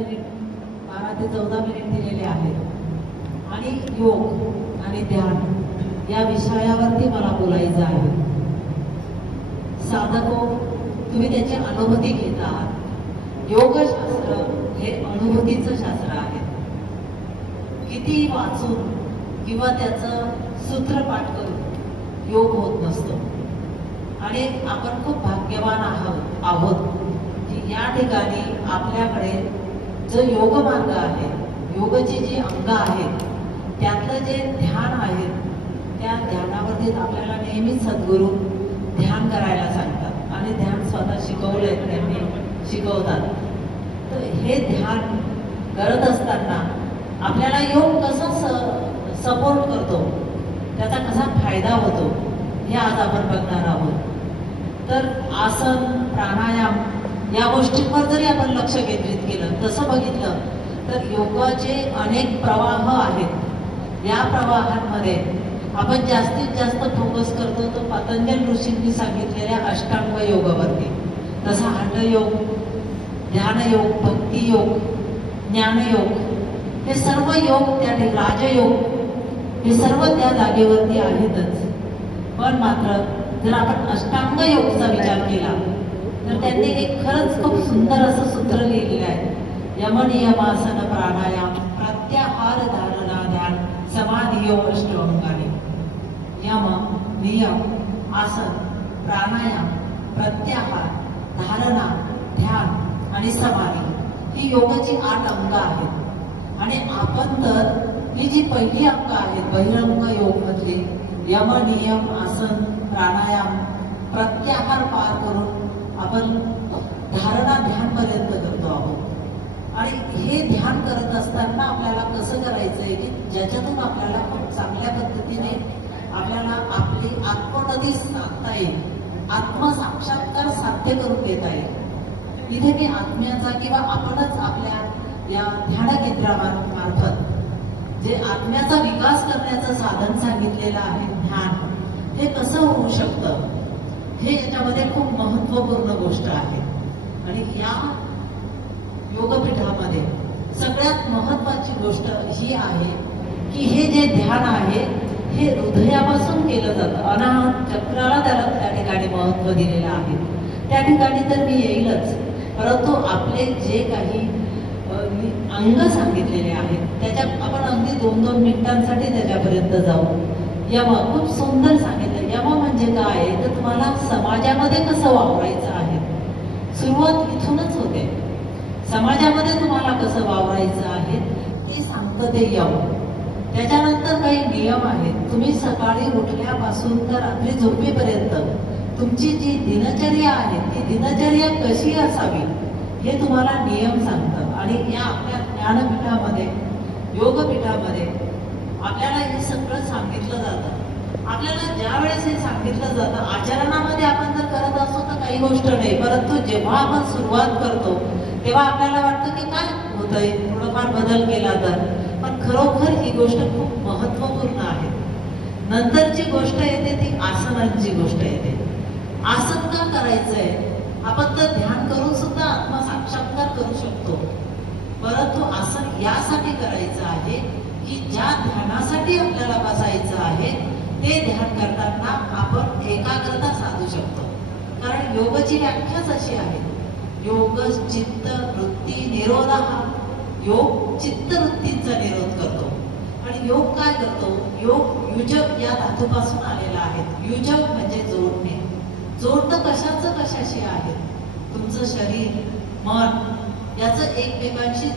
Minute 12 ते 14 minute दिलेले आहेत आणि योग आणि ध्यान या विषयावरती मला बोलायचं आहे. साधको, तुम्ही त्याची अनुभूती घेत आहात. योगशास्त्र हे अनुभूतीचं शास्त्र आहे. किती वाचून किंवा त्याचं सूत्रपाठ करून योग होत नसतो. आणि आपण खूप भाग्यवान आहोत की या ठिकाणी आपल्याकडे जो योग मार्ग आहे, योगची जी अंग आहेत, त्यातलं जे ध्यान आहे, त्या ध्यानावरती आपल्याला नेहमीच सद्गुरू ध्यान करायला सांगतात आणि ध्यान स्वतः शिकवलंय, त्यांनी शिकवतात. तर हे ध्यान करत असताना आपल्याला योग कसा सपोर्ट करतो, त्याचा कसा फायदा होतो, हे आज आपण बघणार आहोत. तर आसन, प्राणायाम या गोष्टींवर जरी आपण लक्ष केंद्रित केलं, तसं बघितलं तर योगाचे अनेक प्रवाह आहेत. या प्रवाहांमध्ये आपण जास्तीत जास्त फोकस करतो तो पतंजल ऋषींनी सांगितलेल्या अष्टांग योगावरती. तसा हठयोग, ध्यानयोग, भक्तियोग, ज्ञानयोग हे सर्व योग, त्या राजयोग हे सर्व त्या जागेवरती आहेतच. पण मात्र जर आपण अष्टांग योगचा विचार केला तर त्यांनी एक खरंच खूप सुंदर असं सूत्र लिहिलेलं आहे. यम नियम आसन प्राणायाम प्रत्याहार धारणा ध्यान समाधी योग अष्टांगाने. यम, नियम, आसन, प्राणायाम, प्रत्याहार, धारणा, ध्यान आणि समाधी ही योगाची 8 अंग आहेत. आणि आपण तर ही जी पहिली अंग आहेत बहिरंग योग मधली, यम, नियम, आसन, प्राणायाम, प्रत्याहार पार करून आपण धारणा ध्यान पर्यंत करतो आहोत. आणि हे ध्यान करत असताना आपल्याला कसं करायचंय की ज्याच्यातून आपल्याला खूप चांगल्या पद्धतीने आपल्याला आपली आत्मोन्नती साधता येईल, आत्मसाक्षात्कार साध्य करून घेता येईल. इथे मी आत्म्याचा किंवा आपणच आपल्या या ध्यान केंद्रामार्फत जे आत्म्याचा विकास करण्याचं साधन सांगितलेलं आहे ध्यान, हे कसं होऊ शकतं हे याच्यामध्ये खूप महत्वपूर्ण गोष्ट आहे. आणि या योगपीठामध्ये सगळ्यात महत्वाची गोष्ट ही आहे की हे जे ध्यान आहे हे हृदयापासून केलं जातं. अनाहत चक्राला त्याला त्या ठिकाणी महत्व दिलेलं आहे. त्या ठिकाणी तर मी येईलच, परंतु आपले जे काही अंग सांगितलेले आहेत त्याच्यात आपण अगदी 2-2 मिनिटांसाठी त्याच्यापर्यंत जाऊ. यम खूप सुंदर सांगितलं. यम म्हणजे काय तर तुम्हाला समाजामध्ये कसं वावरायचं आहे. सुरुवात इथूनच होते. समाजामध्ये तुम्हाला कसं वावरायचं आहे ते सांगतं ते यम. त्याच्यानंतर काही नियम आहेत. तुम्ही सकाळी उठल्यापासून तर रात्री झोपेपर्यंत तुमची जी दिनचर्या आहे ती दिनचर्या कशी असावी हे तुम्हाला नियम सांगतं. आणि या आपल्या ज्ञानपीठामध्ये, योगपीठामध्ये आपल्याला हे सगळं सांगितलं जातं. आपल्याला ज्या वेळेस हे सांगितलं जातं, आचरणामध्ये आपण जर करत असतो तर काही गोष्ट नाही, परंतु जेव्हा आपण सुरुवात करतो तेव्हा आपल्याला वाटतं की काय होतंय, थोडंफार बदल केला तर. पण खरोखर ही गोष्ट खूप महत्वपूर्ण आहे. नंतरची गोष्ट येते ती आसनांची गोष्ट येते. आसन का करायचंय, आपण तर ध्यान करून सुद्धा आत्मसाक्षात्कार करू शकतो, परंतु आसन यासाठी करायचं आहे की ज्या ध्यानासाठी आपल्याला बसायचं आहे ते ध्यान करताना आपण एकाग्रता साधू शकतो. कारण योगची व्याख्याच अशी आहे, योग चित्त वृत्ती निरोध. योग चित्तवृत्तींचा निरोध करतो. आणि योग काय करतो, योग युजक या धातूपासून आलेला आहे. युजक म्हणजे जोडणे. जोडणं कशाचं कशाशी आहे, तुमचं शरीर मन याचं एकमेकांशी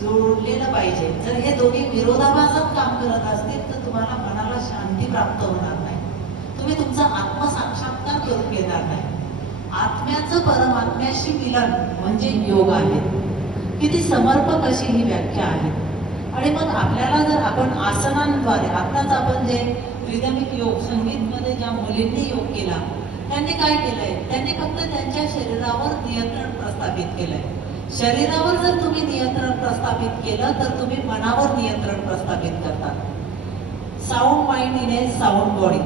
जोडलेलं पाहिजे. जर हे दोघे विरोधाभासात काम करत असतील तर तुम्हाला मनाला शांती प्राप्त होणार नाही, तुम्ही तुमचा आत्मसाक्षात्कार करून घेणार नाही. आत्म्याचं परमात्म्याशी मिलन म्हणजे योग आहे. किती समर्पक अशी ही व्याख्या आहे. आणि मग आपल्याला जर आपण आसनांद्वारे, आताच आपण जे रिदमिक योग, संगीतमध्ये ज्या मुलींनी योग केला त्यांनी काय केलंय, त्यांनी फक्त त्यांच्या शरीरावर नियंत्रण प्रस्थापित केलंय. शरीरावर जर तुम्ही नियंत्रण प्रस्थापित केलं तर तुम्ही मनावर नियंत्रण प्रस्थापित करता. Sound mind in A sound body.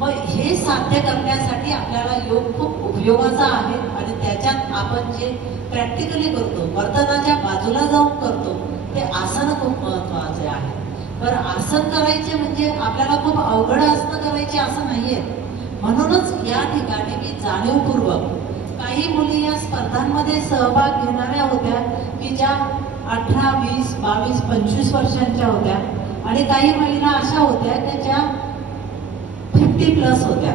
मग हे साध्य करण्यासाठी आपल्याला योग खूप उपयोगाचा आहे. आणि त्याच्यात आपण जे प्रॅक्टिकली करतो, वर्तनाच्या बाजूला जाऊन करतो ते आसन खूप महत्वाचे आहे. बरं, आसन करायचे म्हणजे आपल्याला खूप अवघड आसनं करायची असं नाहीये. म्हणूनच या ठिकाणी मी जाणीवपूर्वक काही मुली या स्पर्धांमध्ये सहभाग घेणाऱ्या होत्या की ज्या 18, 20, 22, 25 वर्षांच्या होत्या आणि काही महिला अशा होत्या की ज्या 50+ होत्या.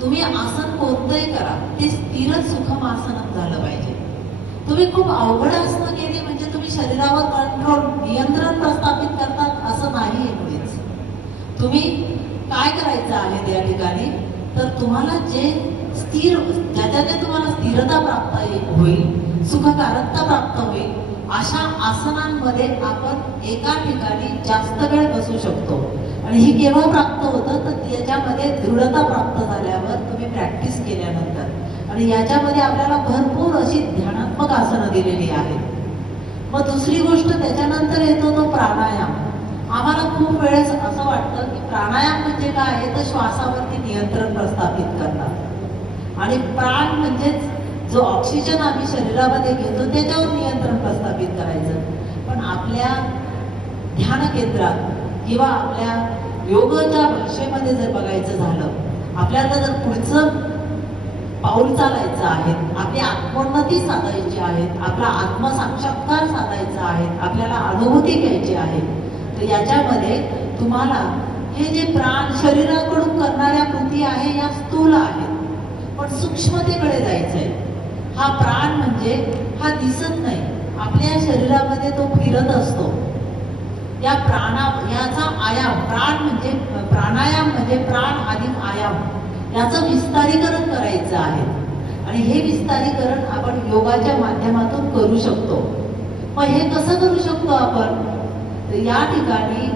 तुम्ही आसन कोणतंही करा ते स्थिर सुखम आसन झालं पाहिजे. तुम्ही खूप अवघड आसनं केली म्हणजे तुम्ही शरीरावर कंट्रोल नियंत्रण प्रस्थापित करतात असं नाही मुळीच. तुम्ही काय करायचं आहे त्या ठिकाणी, तर तुम्हाला जे स्थिर, ज्याच्याने तुम्हाला स्थिरता प्राप्त होईल, सुखकारकता प्राप्त होईल, अशा आसनांमध्ये आपण एका ठिकाणी जास्त वेळ बसू शकतो. आणि हे केव्हा प्राप्त होतं, तर त्याच्यामध्ये दृढता प्राप्त झाल्यावर, तुम्ही प्रॅक्टिस केल्यानंतर. आणि याच्यामध्ये आपल्याला भरपूर अशी ध्यानात्मक आसनं दिलेली आहेत. मग दुसरी गोष्ट त्याच्यानंतर येतो तो प्राणायाम. आम्हाला खूप वेळेस असं वाटतं की प्राणायाम म्हणजे काय आहे, तर श्वासावरती नियंत्रण प्रस्थापित करतात आणि प्राण म्हणजेच जो ऑक्सिजन आम्ही शरीरामध्ये घेतो त्याच्यावर नियंत्रण प्रस्थापित करायचं. पण आपल्या ध्यान केंद्रात किंवा आपल्या योगाच्या भाषेमध्ये जर बघायचं झालं, आपल्याला जर पुढचं पाऊल चालायचं आहे, आपली आत्मोन्नती साधायची आहे, आपला आत्मसाक्षात्कार साधायचा आहे, आपल्याला अनुभूती घ्यायची आहे, तर याच्यामध्ये तुम्हाला हे जे प्राण शरीराकडून करणाऱ्या कृती आहे या स्थूल आहेत, पण सूक्ष्मतेकडे जायचंय. हा प्राण म्हणजे हा दिसत नाही, आपल्या शरीरामध्ये तो फिरत असतो. या याचा आयाम, प्राणायाम म्हणजे प्राण अधिक आयाम, याचं विस्तारीकरण करायचं आहे. आणि हे विस्तारीकरण आपण योगाच्या माध्यमातून करू शकतो. मग हे कसं करू शकतो आपण, तर या ठिकाणी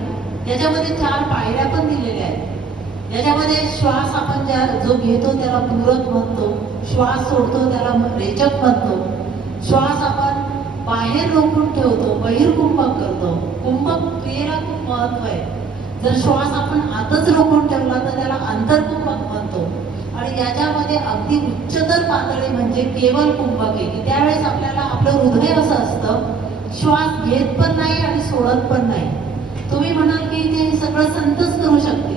याच्यामध्ये 4 पायऱ्या पण दिलेल्या आहेत. याच्यामध्ये श्वास आपण जो घेतो त्याला पूरक म्हणतो, श्वास सोडतो त्याला रेचक म्हणतो. श्वास आपण बाहेर रोखून ठेवतो, बहिर्कुंभक करतो. कुंभक क्रियेला खूप महत्व आहे. जर श्वास आपण आतच रोखून ठेवला तर त्याला अंतर्कुंभक म्हणतो. आणि याच्यामध्ये अगदी उच्चतर पातळी म्हणजे केवळ कुंभक आहे, की त्यावेळेस आपल्याला आपलं हृदय असं असतं, श्वास घेत पण नाही आणि सोडत पण नाही. तुम्ही म्हणाल की ते सगळं संतच करू शकते,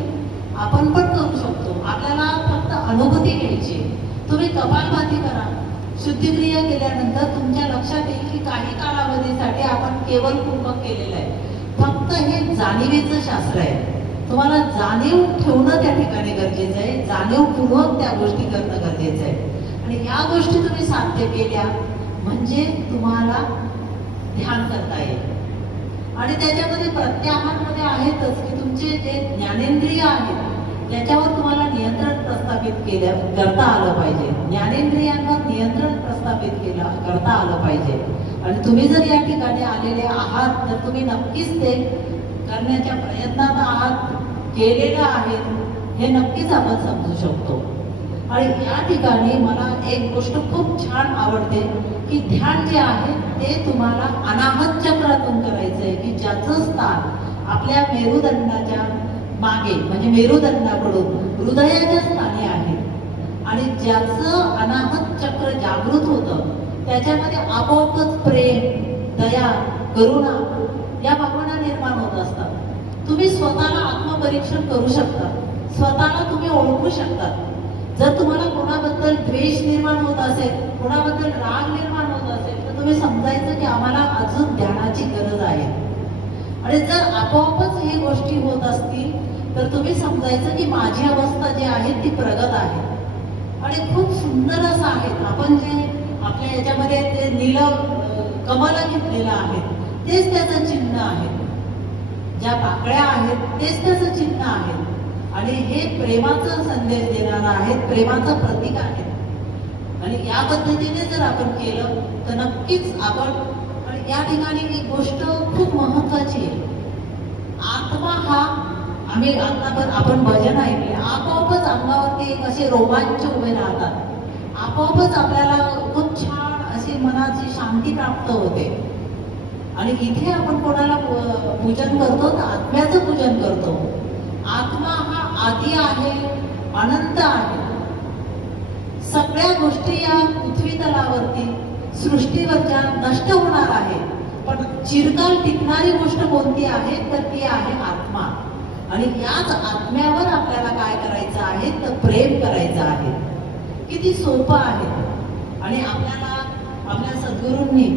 आपण पण करू शकतो. आपल्याला फक्त अनुभूती घ्यायची. तुम्ही कपालभाती करा, शुद्धिक्रिया केल्यानंतर तुमच्या लक्षात येईल की काही कालावधीसाठी आपण केवळ कुंभक केलेलं आहे. फक्त हे जाणीवेचं शास्त्र आहे. तुम्हाला जाणीव ठेवणं त्या ठिकाणी गरजेचं आहे, जाणीवपूर्वक त्या गोष्टी करणं गरजेचं आहे. आणि या गोष्टी तुम्ही साध्य केल्या म्हणजे तुम्हाला ध्यान करता येईल. आणि त्याच्यामध्ये प्रत्याहारमध्ये आहेतच की तुमचे जे ज्ञानेंद्रिय आहेत त्याच्यावर तुम्हाला नियंत्रण प्रस्थापित करता आलं पाहिजे. ज्ञानेंद्रियांवर नियंत्रण प्रस्थापित करता आलं पाहिजे. आणि तुम्ही जर या ठिकाणी आलेले आहात तर तुम्ही नक्कीच ते करण्याच्या प्रयत्नात आहात, केलेलं आहे हे नक्कीच आपण समजू शकतो. आणि या ठिकाणी मला एक गोष्ट खूप छान आवडते की ध्यान जे आहे ते तुम्हाला अनाहत चक्रातून करायचंय, की ज्याचं स्थान आपल्या मेरुदंडाच्या मागे म्हणजे मेरुदंडाकडून हृदयाच्या स्थानी आहे. आणि ज्याचं अनाहत चक्र जागृत होतं त्याच्यामध्ये आपोआपच प्रेम, दया, करुणा या भावना निर्माण होत असतात. तुम्ही स्वतःला आत्मपरीक्षण करू शकता, स्वतःला तुम्ही ओळखू शकता. जर तुम्हाला कोणाबद्दल द्वेष निर्माण होत असेल, कोणाबद्दल राग निर्माण होत असेल, तर तुम्ही समजायचं की आम्हाला अजून ध्यानाची गरज आहे. आणि जर आपोआपच हे गोष्टी होत असतील तर तुम्ही समजायचं की माझी अवस्था जी आहे ती प्रगत आहे. आणि खूप सुंदर असं आहे. आपण जे आपल्या याच्यामध्ये ते नील कमल घेतलेलं आहे तेच त्याचं चिन्ह आहे, ज्या पाकळ्या आहेत तेच त्याचं चिन्ह आहे. आणि हे प्रेमाचा संदेश देणारं आहे, प्रेमाचं प्रतीक आहे. आणि या पद्धतीने जर आपण केलं तर नक्कीच आपण, या ठिकाणी एक गोष्ट खूप महत्वाची आहे. आत्मा हा, आपण भजन ऐकले, आपोआपच अंगावरती एक असे रोमांच उभे राहतात. आपोआपच आपल्याला खूप छान अशी मनाची शांती प्राप्त होते. आणि इथे आपण कोणाला पूजन करतो तर आत्म्याचं पूजन करतो. आत्मा हा आदी आहे, अनंत आहे. सगळ्या गोष्टी या पृथ्वी तलावरती सृष्टीवरच्या नष्ट होणार चिरकाल टिकणारी गोष्ट कोणती आहे तर ती आहे आत्मा. आणि याच आत्म्यावर आपल्याला काय करायचं आहे तर प्रेम करायचं आहे. किती सोपं आहे. आणि आपल्याला आपल्या सद्गुरूंनी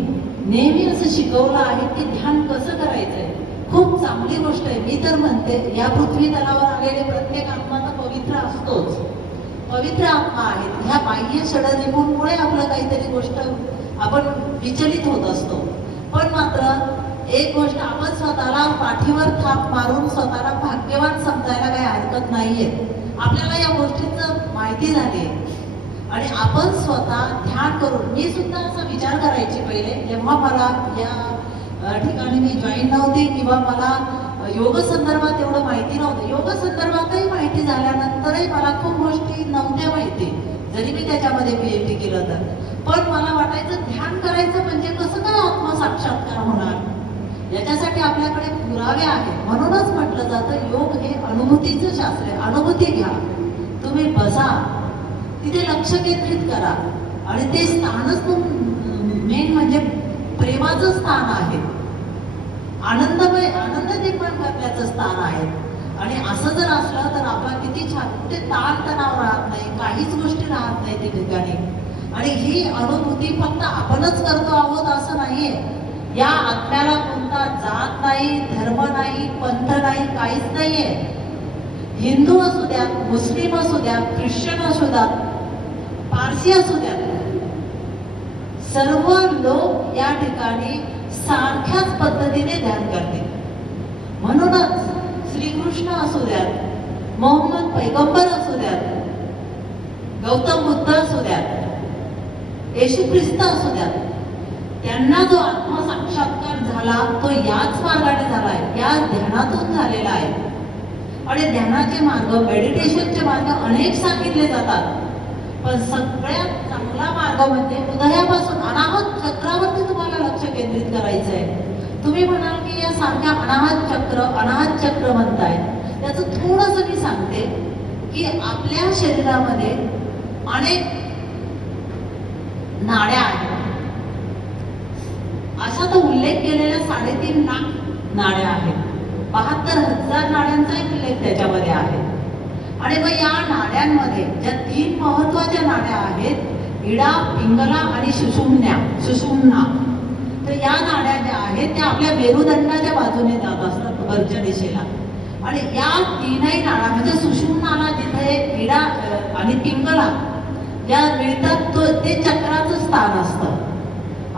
नेहमी असं शिकवलं आहे की ध्यान कसं करायचंय. खूप चांगली गोष्ट आहे. मी तर म्हणते या पृथ्वी तलावर आलेले प्रत्येक आत्मा तर पवित्र असतोच, पवित्र आत्मा आहे. ह्या बाह्य षडरिपूंमुळे आपलं काहीतरी गोष्ट आपण विचलित होत असतो. पण मात्र एक गोष्ट, आपण स्वतःला पाठीवर थाप मारून स्वतःला भाग्यवान समजायला काही हरकत नाहीये. आपल्याला या गोष्टीचं माहिती झाली आणि आपण स्वतः ध्यान करून, मी सुद्धा असा विचार करायची पहिले जेव्हा मला या ठिकाणी मी जॉईन नव्हते किंवा मला योग संदर्भात एवढं माहिती नव्हतं. योग संदर्भातही माहिती झाल्यानंतरही मला खूप गोष्टी नव्हत्या माहिती, जरी मी त्याच्यामध्ये PhD केलं तर. पण मला वाटायचं ध्यान करायचं म्हणजे कसं काय आत्मसाक्षात्कार होणार. याच्यासाठी आपल्याकडे पुरावे आहेत. म्हणूनच म्हटलं जातं योग हे अनुभूतीचं शास्त्र आहे. अनुभूती घ्या, तुम्ही बसा, तिथे लक्ष केंद्रित करा आणि ते स्थानच मेन म्हणजे प्रेमाचं स्थान आहे, आनंदमय आनंद निर्माण करण्याचं स्थान आहे. आणि असं जर असलं तर आपला किती छान, ते ताणतणाव राहत नाही, काहीच गोष्टी राहत नाही त्या ठिकाणी. आणि ही अनुभूती फक्त आपणच करतो आहोत असं नाहीये. या आत्म्याला कोणता जात नाही, धर्म नाही, पंथ नाही, काहीच नाहीये. हिंदू असू द्या, मुस्लिम असू द्या, ख्रिश्चन असू द्या, पारसी असू द्या, सर्व लोक या ठिकाणी सारख्याच पद्धतीने ध्यान करते. म्हणूनच श्रीकृष्ण असू द्यात, मोहम्मद पैगंबर असू द्यात, गौतम बुद्ध असू द्यात, येशू ख्रिस्त असू द्यात, त्यांना जो आत्मसाक्षात्कार झाला तो याच मार्गाने झालाय, या ध्यानातून झालेला आहे. आणि ध्यानाचे मार्ग, मेडिटेशनचे मार्ग अनेक सांगितले जातात, पण सगळ्यात चांगला मार्ग म्हणजे हृदयापासून अनाहत चक्रावरती तुम्हाला लक्ष केंद्रित करायचं आहे. तुम्ही म्हणाल की या सारख्या अनाहत चक्र म्हणताय, त्याचं थोडंसं मी सांगते की आपल्या शरीरामध्ये अनेक नाड्या आहेत. अशा तो उल्लेख केलेल्या 3.5 लाख नाड्या आहेत. 72,000 नाड्यांचा उल्लेख त्याच्यामध्ये आहे. आणि मग या नाड्यांमध्ये ज्या 3 महत्वाच्या नाड्या आहेत, इडा, पिंगला आणि सुषुम्ना, तर या नाड्या ज्या आहेत त्या आपल्या मेरुदंडाच्या बाजूने जात असतात वरच्या दिशेला. आणि या 3ही नाड्या म्हणजे सुषुम्नाला जिथे इडा आणि पिंगला ज्या मिळतात ते चक्राचं स्थान असतं.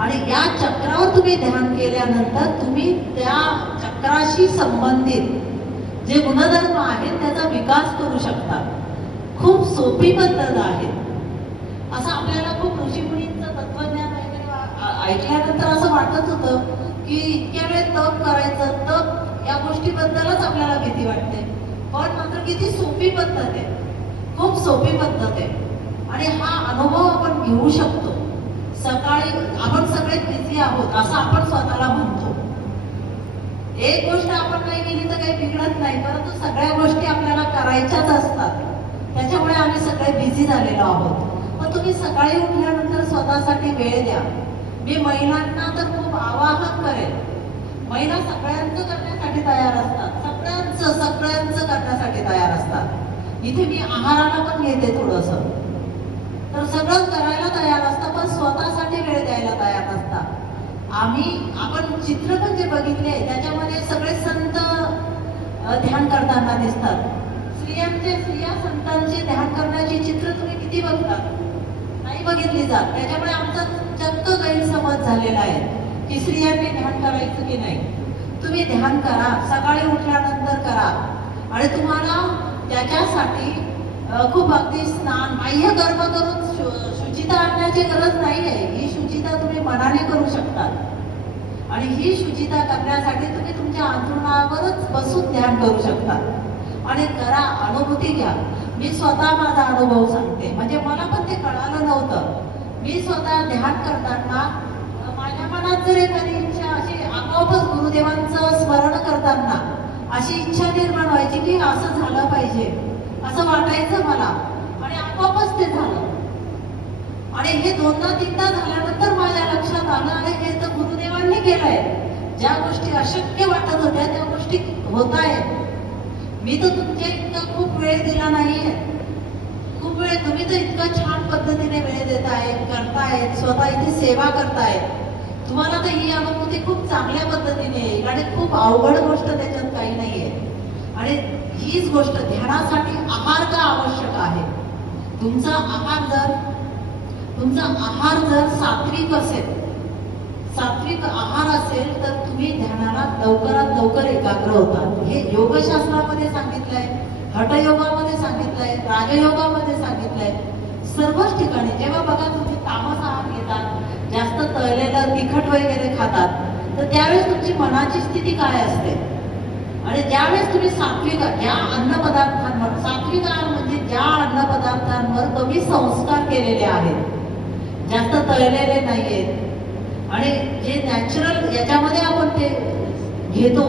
आणि या चक्रावर तुम्ही ध्यान केल्यानंतर तुम्ही त्या चक्राशी संबंधित जे गुणधर्म आहेत त्याचा विकास करू शकता. खूप सोपी पद्धत आहे. असं आपल्याला खूप ऋषीमुनींचं तत्वज्ञान ऐकल्यानंतर असं वाटत होतं की इतक्या वेळ तप करायचं, तप या गोष्टीबद्दलच आपल्याला भीती वाटते. पण मात्र किती सोपी पद्धत आहे, खूप सोपी पद्धत आहे. आणि हा अनुभव आपण घेऊ शकतो. सकाळी आपण सगळे बिझी आहोत असं आपण स्वतःला म्हणतो. एक गोष्ट आपण नाही केली तर काही बिघडत नाही, परंतु सगळ्या गोष्टी आपल्याला करायच्याच असतात. त्याच्यामुळे आम्ही सगळे बिझी झालेलो आहोत. पण तुम्ही सकाळी उठल्यानंतर स्वतःसाठी वेळ द्या. मी महिलांना तर खूप आवाहन करेन, महिला सगळ्यांचं करण्यासाठी तयार असतात, सगळ्यांचं करण्यासाठी तयार असतात. इथे मी आहाराला पण घेते थोडंसं, तर सगळं करायला तयार असतं पण स्वतःसाठी वेळ द्यायला तयार नसतात. आपण चित्रपट जे बघितले त्याच्यामध्ये सगळे संत ध्यान करताना दिसतात. स्त्रिया संतांचे ध्यान करण्याची चित्र तुम्ही किती बघतात? नाही बघितली जात. त्याच्यामुळे आमचा चक्क गैरसमज झालेला आहे की स्त्रियांनी ध्यान करायचं की नाही. तुम्ही ध्यान करा, सकाळी उठल्यानंतर करा. आणि तुम्हाला त्याच्यासाठी खूप अगदी स्नान, बाह्य कर्म करून शुचिता आणण्याची गरज नाही आहे. ही शुचिता तुम्ही मनाने करू शकता. आणि ही शुचिता करण्यासाठी तुम्ही तुमच्या अंतरुणावरच बसून ध्यान करू शकता. आणि करा, अनुभूती घ्या. मी स्वतः माझा अनुभव सांगते, म्हणजे मला पण ते कळालं नव्हतं. मी स्वतः ध्यान करताना माझ्या मनात जर एखादी इच्छा अशी आपोआपच गुरुदेवांचं स्मरण करताना अशी इच्छा निर्माण व्हायची की असं झालं पाहिजे, असं वाटायचं मला. आणि आपोआपच ते झालं. आणि हे 2दा-3दा झाल्यानंतर माझ्या लक्षात आलं, आणि हे तर गुरुदेवांनी केलंय. ज्या गोष्टी अशक्य वाटत होत्या त्या गोष्टी होत आहेत. मी तर तुमच्या इतका खूप वेळ दिला नाहीये, खूप वेळ. तुम्ही तर इतका छान पद्धतीने वेळ देतायत, करतायत, स्वतः इथे सेवा करतायत. तुम्हाला तर ही अनुभूती खूप चांगल्या पद्धतीने येईल आणि खूप अवघड गोष्ट त्याच्यात काही नाहीये. आणि हीच गोष्ट ध्यानासाठी आहार का आवश्यक आहे. तुमचा आहार जर सात्विक असेल, सात्विक आहार असेल तर तुम्ही ध्यानाला लवकरात लवकर एकाग्र होतात. हे योगशास्त्रामध्ये सांगितलंय, हठयोगामध्ये सांगितलंय, राजयोगामध्ये सांगितलंय. सर्वच ठिकाणी जेव्हा बघा तुम्ही तामस आहार घेतात, जास्त तळलेलं तिखट वगैरे खातात, तर त्यावेळेस तुमची मनाची स्थिती काय असते. आणि ज्यावेळेस तुम्ही सात्विक, ज्या अन्नपदार्थांवर, सात्विक आहार म्हणजे ज्या अन्नपदार्थांवर कमी संस्कार केलेले आहेत, जास्त तळलेले नाहीयेत आणि जे नॅचरल याच्यामध्ये आपण ते घेतो,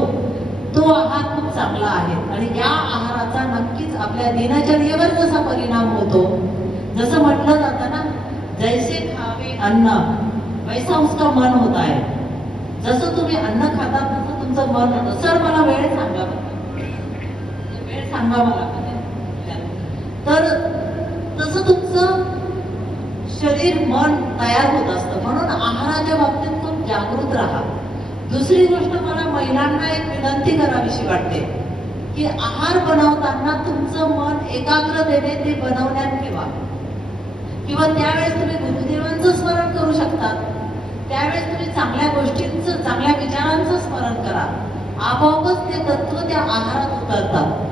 तो आहार खूप चांगला आहे. आणि या आहाराचा नक्कीच आपल्या दिनचर्येवर जसा परिणाम होतो, जसं म्हटलं जातं ना, जैसे खावे अन्न वैसा उसका मन होता है. जसं तुम्ही अन्न खाता तसं तुमचं मन होतं. सर मला वेळ सांगा, वेळ सांगा मला. तर तसं तुमचं शरीर मन तयार होत असतं. म्हणून आहाराच्या बाबतीत खूप जागृत राहा. दुसरी गोष्ट मला महिलांना एक विनंती करावीशी वाटते की आहार बनवताना तुमचं मन एकाग्रतेने ते बनवण्यात ठेवा. किंवा त्यावेळेस तुम्ही गुरुदेवांचं स्मरण करू शकता, त्यावेळेस तुम्ही चांगल्या गोष्टींचं, चांगल्या विचारांचं स्मरण करा. आपोआपच ते तत्व त्या आहारात उतरतात.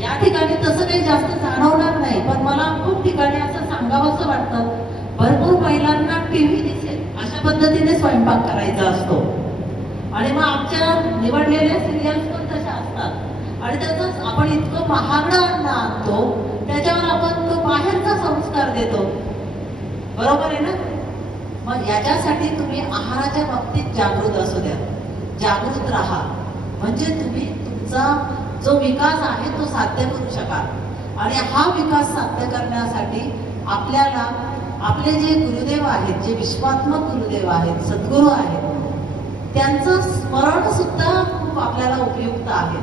या ठिकाणी तसं काही जास्त जाणवणार नाही, पण मला खूप ठिकाणी असं सांगावंसं वाटतं, भरपूर महिलांना टीव्ही दिसेल अशा पद्धतीने स्वयंपाक करायचा असतो. आणि मग आमच्या निवडलेल्या सिरियल्स पण तशा असतात. आणि त्याच आपण इतकं महागडं अन्न आणतो, त्याच्यावर आपण तो बाहेरचा संस्कार देतो. बरोबर आहे ना. मग याच्यासाठी तुम्ही आहाराच्या बाबतीत जागृत असू द्या, जागृत राहा. म्हणजे तुम्ही तुमचा जो विकास आहे तो साध्य करू शकाल. आणि हा विकास साध्य करण्यासाठी आपल्याला आपले जे गुरुदेव आहेत, जे विश्वात्मक गुरुदेव आहेत, सद्गुरू आहेत, त्यांचं स्मरण सुद्धा खूप आपल्याला उपयुक्त आहे.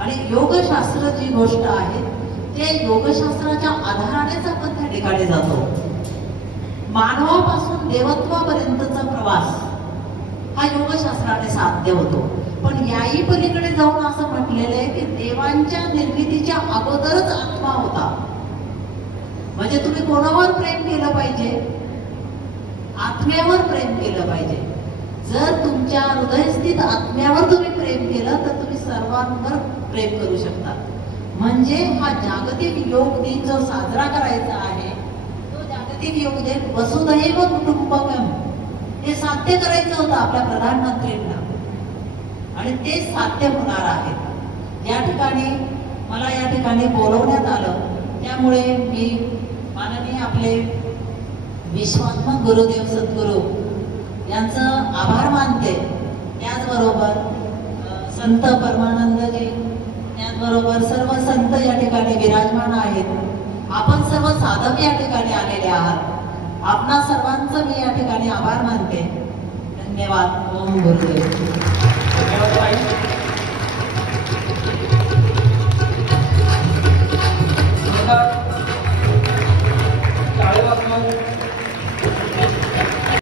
आणि योगशास्त्र जी गोष्ट आहे, ते योगशास्त्राच्या आधारानेच आपण त्या ठिकाणी जातो. मानवापासून देवत्वापर्यंतचा प्रवास हा योगशास्त्राने साध्य होतो. पण याही पलीकडे जाऊन असं म्हटलेलं आहे की देवांच्या निर्मितीच्या अगोदरच आत्मा होता. म्हणजे तुम्ही कोणावर प्रेम केलं पाहिजे, आत्म्यावर प्रेम केलं पाहिजे. जर तुमच्या हृदयस्थित आत्म्यावर तुम्ही प्रेम केलं तर तुम्ही सर्वांवर प्रेम करू शकता. म्हणजे हा जागतिक योग दिन जो साजरा करायचा आहे, तो जागतिक योग दिन वसुधैव कुटुंबकम, हे साध्य करायचं होतं आपल्या प्रधानमंत्रींना आणि ते साध्य होणार आहे. या ठिकाणी मला या ठिकाणी बोलवण्यात आलं, त्यामुळे मी माननीय आपले विश्वात्मक गुरुदेव सद्गुरू यांचं आभार मानते. त्याचबरोबर संत परमानंदजी, त्याचबरोबर सर्व संत या ठिकाणी विराजमान आहेत. आपण सर्व साधक या ठिकाणी आलेले आहात. आपणा सर्वांचं मी या ठिकाणी आभार मानते. धन्यवाद. ओम गुरुदेव. धन्यवाद.